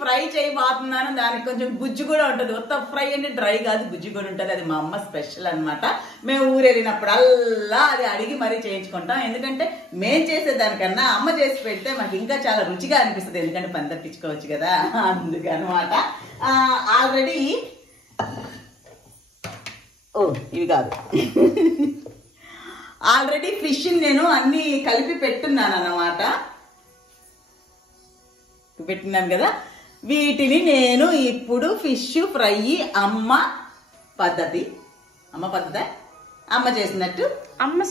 Fry చేయబోతున్నాను. దానికి కొంచెం గుజ్జు కూడా ఉంటది. ఉత్త ఫ్రై అంటే డ్రై కాదు, గుజ్జు కూడా ఉంటది. అది మా అమ్మ స్పెషల్ అన్నమాట. మేము ఊరు వెళ్ళినప్పుడు అల్లా అది అడిగి మరీ చేయించుకుంటాం. ఎందుకంటే మేం చేసేదానికన్నా అమ్మ చేసి పెడితే మాకు ఇంకా చాలా రుచిగా అనిపిస్తుంది. ఎందుకంటే పని తప్పించుకోవచ్చు కదా, అందుకనమాట. ఆల్రెడీ ఇవి కాదు, ఆల్రెడీ ఫిష్ నేను అన్ని కలిపి పెట్టున్నాను అన్నమాట. పెట్టినాను కదా, వీటిని నేను ఇప్పుడు ఫిష్ ఫ్రై అమ్మ పద్ధతి అమ్మ చేసినట్టు అమ్మ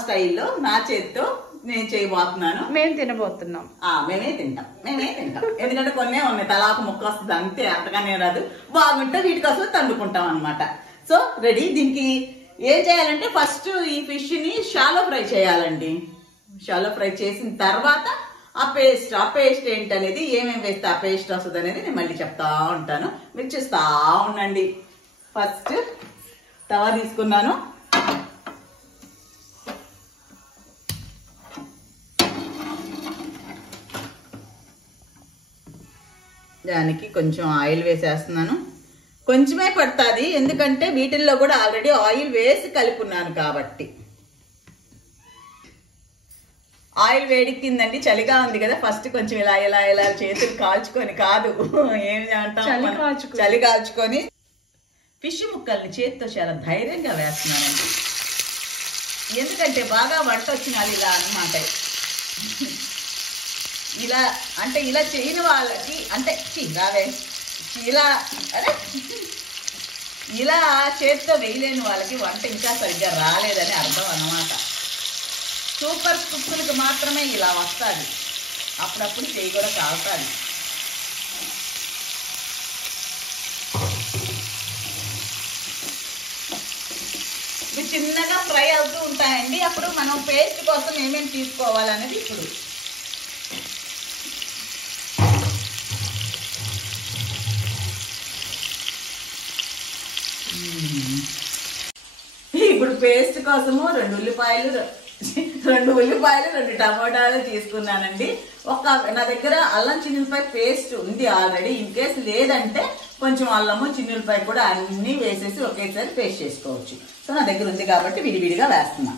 స్టైల్లో నా చేతితో నేను చేయబోతున్నాను. మేము తినబోతున్నాం. మేమే తింటాం. ఎందుకంటే కొన్నే ఉన్నాయి, తలాకు ముక్క వస్తుంది అంతే, అంతగానే రాదు. బాగుంటే వీటి కోసం తండుకుంటాం అనమాట. So ready. దీనికి ఏం చేయాలంటే ఫస్ట్ ఈ ఫిష్ ని షాలో ఫ్రై చేయాలండి. షాలో ఫ్రై చేసిన తర్వాత ఆ పేస్ట్ ఏంటనేది, ఏమేమి వేస్తే ఆ పేస్ట్ వస్తుంది అనేది నేను మళ్ళీ చెప్తా ఉంటాను. మీరు చూస్తా ఉండండి. ఫస్ట్ తవా తీసుకున్నాను. దానికి కొంచెం ఆయిల్ వేసేస్తున్నాను. కొంచెమే పడుతుంది, ఎందుకంటే వీటిల్లో కూడా ఆల్రెడీ ఆయిల్ వేసి కలుపున్నాను కాబట్టి. ఆయిల్ వేడికిందండి, చలిగా ఉంది కదా. ఫస్ట్ కొంచెం ఇలా చేతులు కాల్చుకొని కాదు, ఏం అంటాం, చలి కాల్చుకొని ఫిష్ ముక్కల్ని చేతితో చాలా ధైర్యంగా వేస్తున్నానండి. ఎందుకంటే బాగా వంట వచ్చిన వాళ్ళు ఇలా అన్నమాట. ఇలా అంటే ఇలా చేయని వాళ్ళకి, అంటే రావే ఇలా చేతితో వేయలేని వాళ్ళకి వంట ఇంకా సరిగ్గా రాలేదని అర్థం అన్నమాట. సూపర్ కుక్కులకు మాత్రమే ఇలా వస్తుంది. అప్పుడప్పుడు చేయి కూడా కాలుతుంది. ఇవి చిన్నగా ఫ్రై అవుతూ ఉంటాయండి. అప్పుడు మనం పేస్ట్ కోసం ఏమేమి తీసుకోవాలనేది ఇప్పుడు పేస్ట్ కోసము 2 ఉల్లిపాయలు 2 టమోటాలు తీసుకున్నానండి. నా దగ్గర అల్లం చిన్నులపాయ పేస్ట్ ఉంది ఆల్రెడీ. ఇన్ కేస్ లేదంటే కొంచెం అల్లము చిన్నులపాయ కూడా అన్ని వేసేసి ఒకేసారి పేస్ట్ చేసుకోవచ్చు. సో నా దగ్గర ఉంది కాబట్టి విడివిడిగా వేస్తున్నా.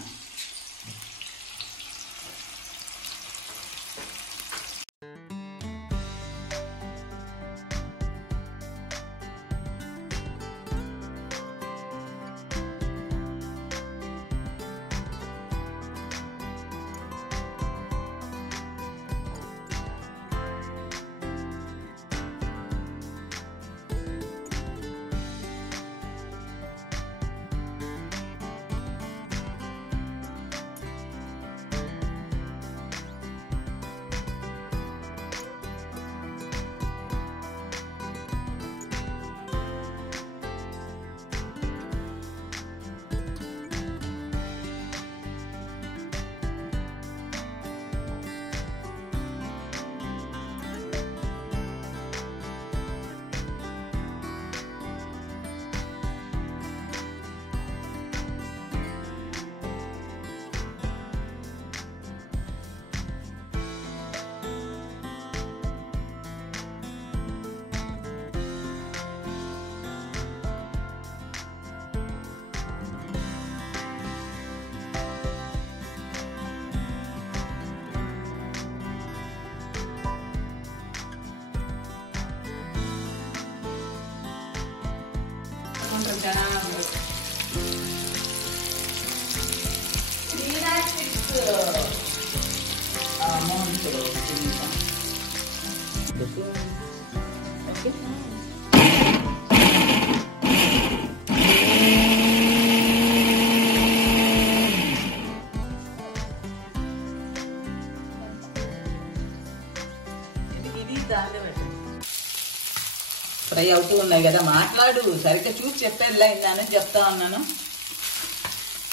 ఫ్రై అవుతూ ఉన్నాయి కదా, మాట్లాడు సరిగ్గా చూసి చెప్పేదిలా ఇందానని చెప్తా ఉన్నాను.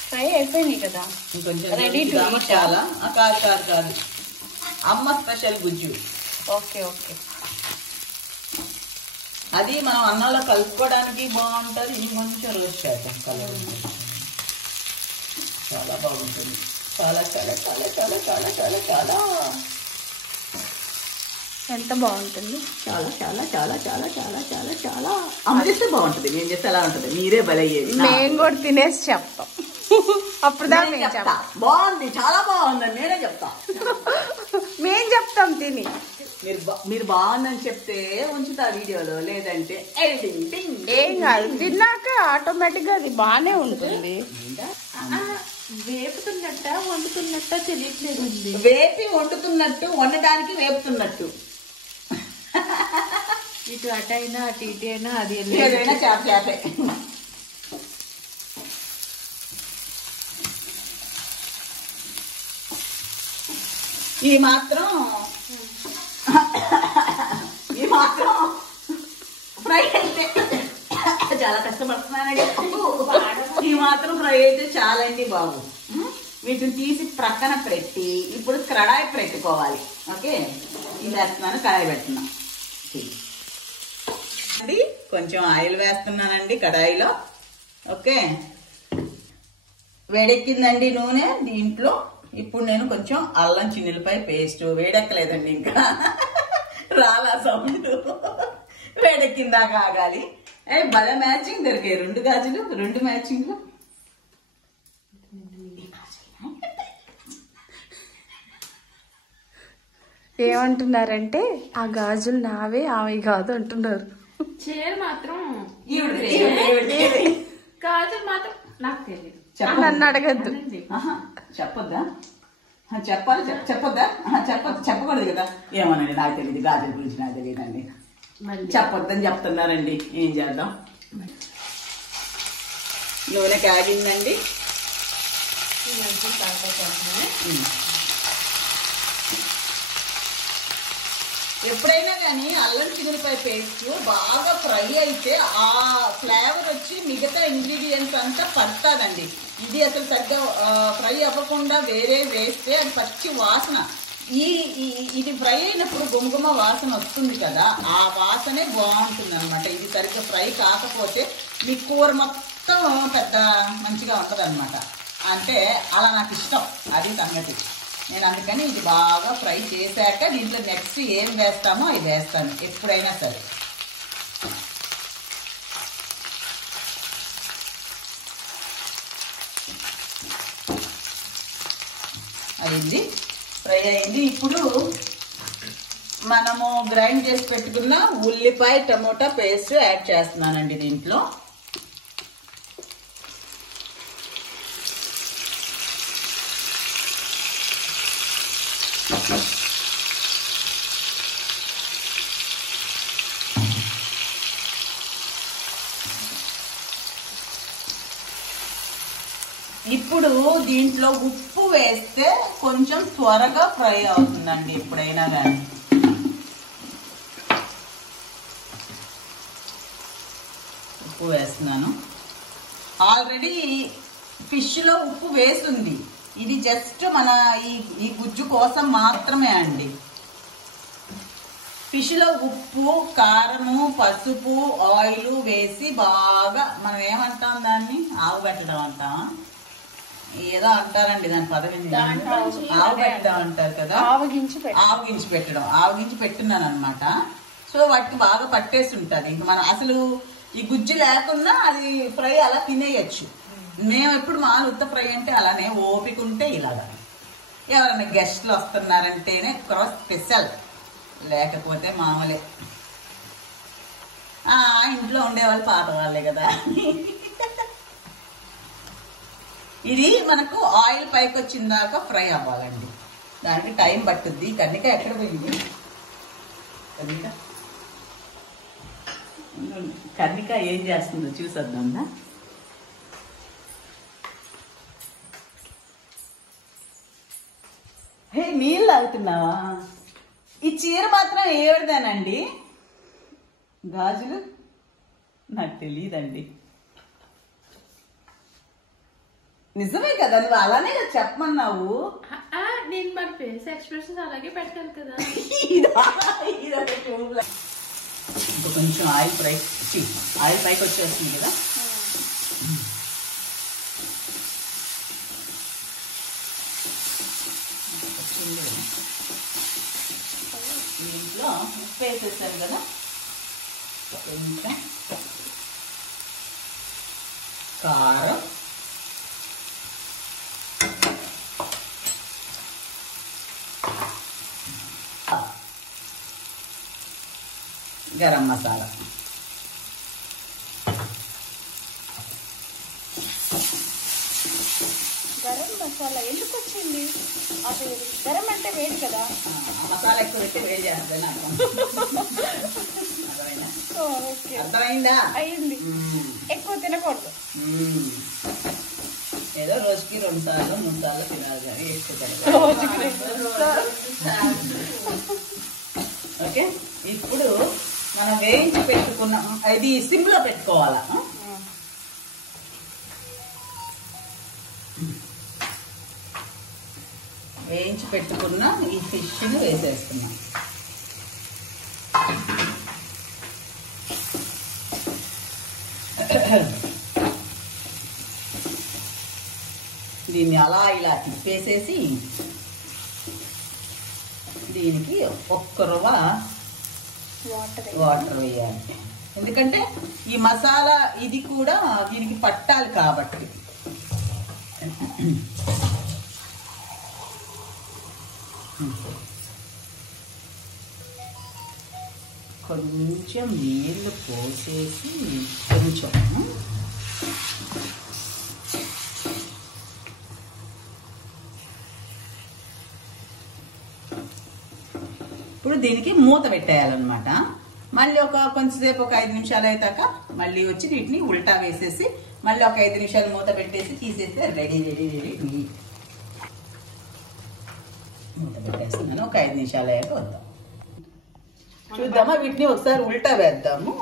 ఫ్రై అయిపోయింది కదా, ఇంకొంచెం చాలా కాదు అమ్మ స్పెషల్ గుజ్జు. ఓకే ఓకే, అది మనం అన్నంలో కలుపుకోవడానికి బాగుంటుంది. ఇది కొంచెం రోస్ట్ చేద్దాం, కలర్ చాలా బాగుంటుంది. చాలా చాలా చాలా చాలా చాలా చాలా చాలా ఎంత బాగుంటుంది. చాలా చాలా చాలా చాలా చాలా చాలా చాలా అమ్మ చేస్తే బాగుంటుంది, నేను చేస్తే ఎలా ఉంటుంది మీరే బలయ్యేది. మేము కూడా తినేసి చెప్తాం. అప్పుడు దాకా మేము చెప్తా బాగుంది, చాలా బాగుందని నేనే చెప్తా. మేం చెప్తాం తిని. మీరు బాగుందని చెప్తే ఉంచుతా వీడియోలో, లేదంటే ఎడిటింగ్. ఏం కాదు, తిన్నాక ఆటోమేటిక్ గా అది బాగానే ఉంటుంది. వేపుతున్నట్ట వండుతున్నట్ట తెలియట్లేదు. వేపి వండుతున్నట్టు, వండడానికి వేపుతున్నట్టు. ఇటు అటు అయినా అటు ఇటు అయినా అది ఏదైనా చేపే. ఈ మాత్రం ఫ్రై అయితే చాలా కష్టపడుతున్నానండి. ఈ మాత్రం ఫ్రై అయితే చాలండి బాబు. వీటిని తీసి ప్రక్కన పెట్టి ఇప్పుడు కడాయి పెట్టుకోవాలి. ఓకే, ఇది వేస్తున్నాను, కడాయి పెడుతున్నా. కొంచెం ఆయిల్ వేస్తున్నానండి కడాయిలో. ఓకే, వేడెక్కిందండి నూనె. దీంట్లో ఇప్పుడు నేను కొంచెం అల్లం చిన్నులపై పేస్ట్, వేడెక్కలేదండి ఇంకా రాలా సౌండ్, వేడెక్కిందాకా ఆగాలి. భలే మ్యాచింగ్ దొరికాయి 2 గాజులు, 2 మ్యాచింగ్లు. ఏమంటున్నారంటే ఆ గాజులు నావే, ఆమె కాదు అంటున్నారు. చీర మాత్రం గాజులు మాత్రం నాకు తెలియదు. నన్ను అడగద్దు. చెప్పొద్దా? చెప్పాలి, చెప్పొద్దా? చెప్పకూడదు కదా. ఏమోనండి, నాకు తెలియదు, గాజుల గురించి నాకు తెలియదండి. చెప్పొద్దని చెప్తున్నారండి, ఏం చేద్దాం. నూనె కాగిందండి. ఎప్పుడైనా కానీ అల్లం చిగురిపై పేస్ట్ బాగా ఫ్రై అయితే ఆ ఫ్లేవర్ వచ్చి మిగతా ఇంగ్రీడియంట్స్ అంతా పడుతుందండి. ఇది అసలు సరిగ్గా ఫ్రై అవ్వకుండా వేరే వేస్తే అది పచ్చి వాసన. ఇది ఫ్రై అయినప్పుడు గుమగుమ వాసన వస్తుంది కదా, ఆ వాసనే బాగుంటుంది అనమాట. ఇది సరిగ్గా ఫ్రై కాకపోతే మీ కూర మొత్తం పెద్ద మంచిగా ఉంటుంది అనమాట. అంటే అలా నాకు ఇష్టం, అది సంగతి. నేను అందుకని ఇది బాగా ఫ్రై చేశాక దీంట్లో నెక్స్ట్ ఏం వేస్తామో అది వేస్తాను ఎప్పుడైనా సరే. అయింది, ఫ్రై అయింది. ఇప్పుడు మనము గ్రైండ్ చేసి పెట్టుకున్న ఉల్లిపాయ టమోటా పేస్ట్ యాడ్ చేస్తున్నానండి దీంట్లో. ఇప్పుడు దీంట్లో ఉప్పు వేస్తే కొంచెం త్వరగా ఫ్రై అవుతుందండి ఎప్పుడైనా కానీ. ఉప్పు వేస్తున్నాను. ఆల్రెడీ ఫిష్లో ఉప్పు వేస్తుంది, ఇది జస్ట్ మన ఈ గుజ్జు కోసం మాత్రమే అండి. ఫిష్లో ఉప్పు, కారము, పసుపు, ఆయిల్ వేసి బాగా మనం ఏమంటాం దాన్ని, ఆవు పెట్టడం అంటామా, ఏదో అంటారండి దాని పదవి, ఆవు పెట్టడం అంటారు కదా, ఆవగించి పెట్టున్నాను అనమాట. సో వాటికి బాగా పట్టేసి ఉంటుంది. ఇంక మనం అసలు ఈ గుజ్జు లేకుండా అది ఫ్రై అలా తినేయచ్చు. మేము ఎప్పుడు మాలు ఉత్త ఫ్రై అంటే అలానే ఓపిక ఉంటే ఇలాగా. ఎవరైనా గెస్ట్లు వస్తున్నారంటేనే స్పెషల్, లేకపోతే మామూలే. ఇంట్లో ఉండేవాళ్ళు పాత వాళ్ళే కదా. ఇది మనకు ఆయిల్ పైకి వచ్చిన దాకా ఫ్రై అవ్వాలండి, దానికి టైం పట్టుద్ది. కన్నిక ఎక్కడ పోయింది? కన్నిక ఏం చేస్తుందో చూసొద్దా. హే, నీళ్ళు తాగుతున్నావా? ఈ చీర మాత్రం ఏవిడదేనండి? గాజులు నాకు తెలియదండి. నిజమే కదా, నువ్వు అలానే కదా చెప్పమన్నావు. నేను మన ఫేస్ ఎక్స్ప్రెషన్ అలాగే పెట్టాను కదా. ఇంకా కొంచెం ఆయిల్ పైకి వచ్చేస్తుంది కదా. దీంట్లో వేసేసాను కదా, ఇంకా కారం, గరం మసాలా, గరం మసాలా ఎందుకు వచ్చింది? అసలు గరం అంటే వేడి కదా. మసాలా ఎక్కువ పెట్టి వేడి చేయాలి నాకు. ఓకే, అర్థమైందా? అయింది. ఎక్కువ తినకూడదు. ఏదో రోజుకి 2 సార్లు 3 సార్లు తినాలి కానీ ఎక్కువ ఓకే. ఇప్పుడు మనం వేయించి పెట్టుకున్నాం, ఇది సిమ్ లో పెట్టుకోవాలా. వేయించి పెట్టుకున్న ఈ ఫిష్ ని వేసేస్తున్నాం. దీన్ని అలా ఇలా తిప్పేసేసి దీనికి ఒక్క రవ్వ వాటర్ వేయాలి. ఎందుకంటే ఈ మసాలా ఇది కూడా దీనికి పట్టాలి కాబట్టి. కొంచెం నీళ్ళు పోసేసి కొంచెం ఇప్పుడు దీనికి మూత పెట్టేయాలన్నమాట. మళ్ళీ కొంచెంసేపు ఒక 5 నిమిషాలు అయ్యాక మళ్ళీ వచ్చి వీటిని ఉల్టా వేసేసి మళ్ళీ ఒక 5 నిమిషాలు మూత పెట్టేసి తీసేస్తే రెడీ రెడీ రెడీ. మూత పెట్టేస్తున్నాను. ఒక 5 నిమిషాలు అయ్యాక వద్దాం, చూద్దామా. వీటిని ఒకసారి ఉల్టా వేద్దాము.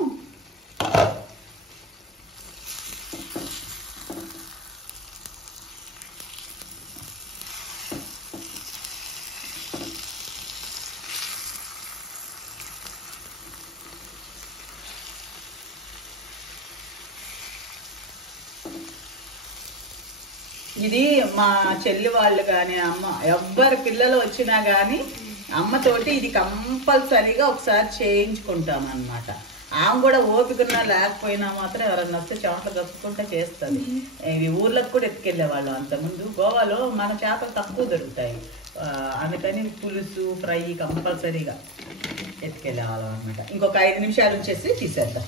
ఇది మా చెల్లి వాళ్ళు కానీ అమ్మ ఎవ్వరి పిల్లలు వచ్చినా కానీ అమ్మతోటి ఇది కంపల్సరీగా ఒకసారి చేయించుకుంటాం అన్నమాట. ఆమె కూడా ఓపికన్నా లేకపోయినా మాత్రం ఎవరన్నా వస్తే చెమటలు కప్పుకుంటే చేస్తుంది. ఇవి ఊర్లకు కూడా ఎత్తుకెళ్ళేవాళ్ళం అంతకుముందు. గోవాలో మన చేపలు తక్కువ దొరుకుతాయి, అందుకని పులుసు ఫ్రై కంపల్సరీగా ఎత్తుకెళ్ళేవాళ్ళం అనమాట. ఇంకొక 5 నిమిషాలు ఉంచేసి తీసేద్దాం.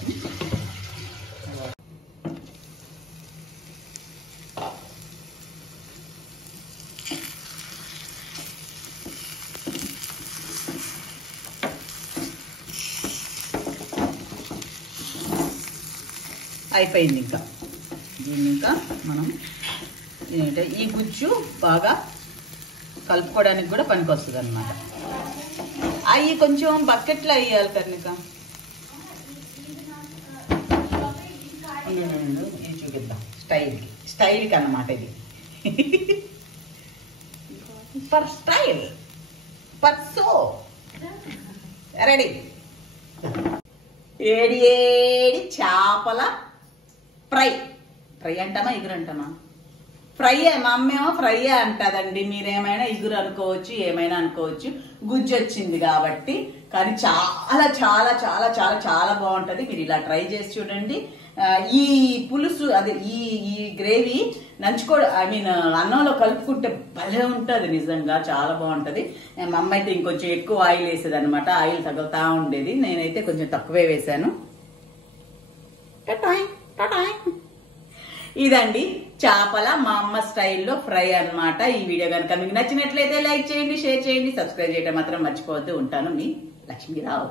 అయిపోయింది. ఇంకా దీన్ని ఇంకా మనం ఏంటంటే ఈ గుజ్జు బాగా కలుపుకోవడానికి కూడా పనికొస్తుంది అనమాట. అవి కొంచెం బకెట్లో వేయాలి కర్ణిక. ఇది చూపిద్దాం స్టైల్కి అన్నమాట. ఇది for style for so ready. AD AD చేపల ఫ్రై. ఫ్రై అంటామా ఇగురు అంటామా? ఫ్రైయే. మా అమ్మేమో ఫ్రైయే అంటదండి. మీరేమైనా ఇగురు అనుకోవచ్చు, ఏమైనా అనుకోవచ్చు. గుజ్జు వచ్చింది కాబట్టి. కానీ చాలా చాలా చాలా చాలా చాలా బాగుంటది. మీరు ఇలా ట్రై చేసి చూడండి. ఈ పులుసు అదే ఈ గ్రేవీ అన్నంలో కలుపుకుంటే భలే ఉంటుంది. నిజంగా చాలా బాగుంటది. మా అమ్మ అయితే ఇంకొంచెం ఎక్కువ ఆయిల్ వేసేది అనమాట. ఆయిల్ తగులుతా ఉండేది. నేనైతే కొంచెం తక్కువే వేసాను. ఇదండి చేపల మా అమ్మ స్టైల్లో ఫ్రై అన్నమాట. ఈ వీడియో కనుక మీకు నచ్చినట్లయితే లైక్ చేయండి, షేర్ చేయండి, సబ్స్క్రైబ్ చేయడం మాత్రం మర్చిపోవద్దు. ఉంటాను, మీ లక్ష్మీరావు.